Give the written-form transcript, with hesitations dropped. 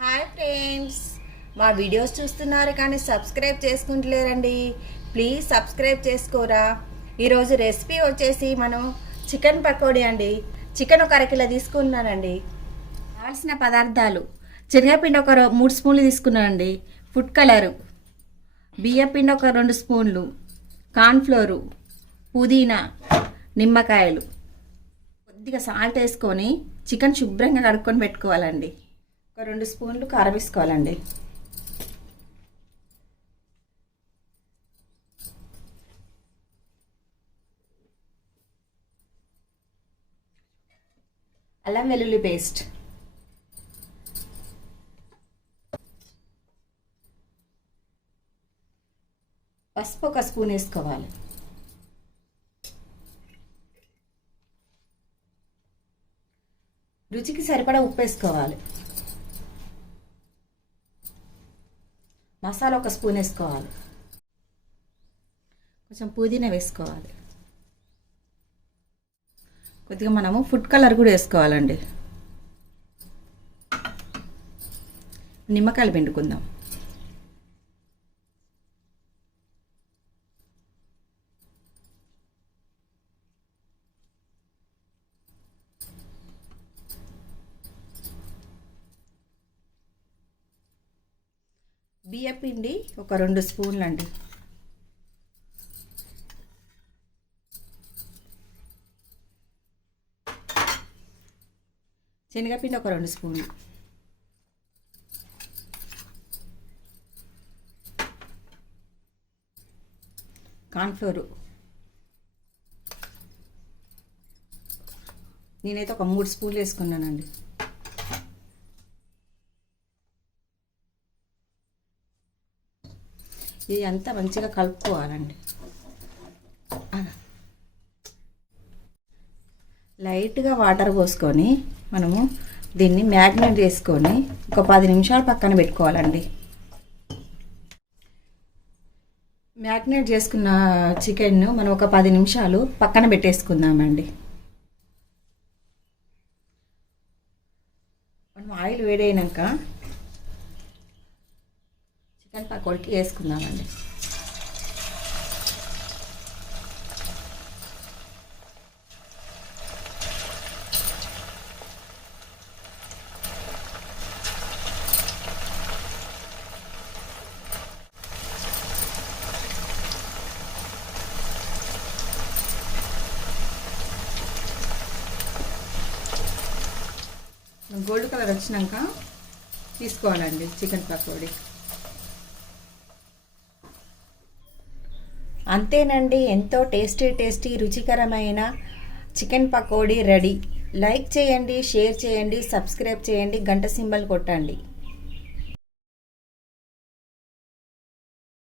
Hi friends, మా videos చూస్తున్నారు కానీ సబ్స్క్రైబ్ చేసుకుంటలేరండి. ప్లీజ్ సబ్స్క్రైబ్ చేసుకోరా. ఈరోజు రెసిపీ వచ్చేసి మనం చికెన్ పకోడీ అండి. చికెన్ ఒక అరకిలో తీసుకున్నానండి. కావాల్సిన పదార్థాలు: శనగపిండి ఒక 3 స్పూన్లు తీసుకున్నానండి, ఫుడ్ కలరు, బియ్యపిండి ఒక 2 స్పూన్లు, కార్న్ఫ్లోరు, పుదీనా, నిమ్మకాయలు, కొద్దిగా సాల్ట్ వేసుకొని చికెన్ శుభ్రంగా కడుక్కొని పెట్టుకోవాలండి. ఒక 2 స్పూన్లు కారం వేసుకోవాలండి. అల్లం వెల్లుల్లి పేస్ట్, పసుపు ఒక స్పూన్ వేసుకోవాలి. రుచికి సరిపడా ఉప్పు వేసుకోవాలి. మసాలా ఒక స్పూన్ వేసుకోవాలి. కొంచెం పుదీనా వేసుకోవాలి. కొద్దిగా మనము ఫుడ్ కలర్ కూడా వేసుకోవాలండి. నిమ్మకాయలు పిండుకుందాం. బియ్యపిండి ఒక 2 స్పూన్లు అండి. శనగపిండి ఒక 2 స్పూన్లు, కార్న్ఫ్లోరు నేనైతే ఒక 3 స్పూన్లు వేసుకున్నానండి. ఇది అంతా మంచిగా కలుపుకోవాలండి. లైట్గా వాటర్ పోసుకొని మనము దీన్ని మ్యాగ్నేట్ చేసుకొని ఒక 10 నిమిషాలు పక్కన పెట్టుకోవాలండి. మ్యాగ్నేట్ చేసుకున్న చికెన్ను మనం ఒక 10 నిమిషాలు పక్కన పెట్టేసుకుందామండి. మనం ఆయిల్ వేడైనాక చికెన్ పకోడీకి వేసుకుందామండి. గోల్డ్ కలర్ వచ్చినాక తీసుకోవాలండి చికెన్ పకోడీ. అంతేనండి, ఎంతో టేస్టీ రుచికరమైన చికెన్ పకోడీ రెడీ. లైక్ చేయండి, షేర్ చేయండి, సబ్స్క్రైబ్ చేయండి, గంట సింబల్ కొట్టండి.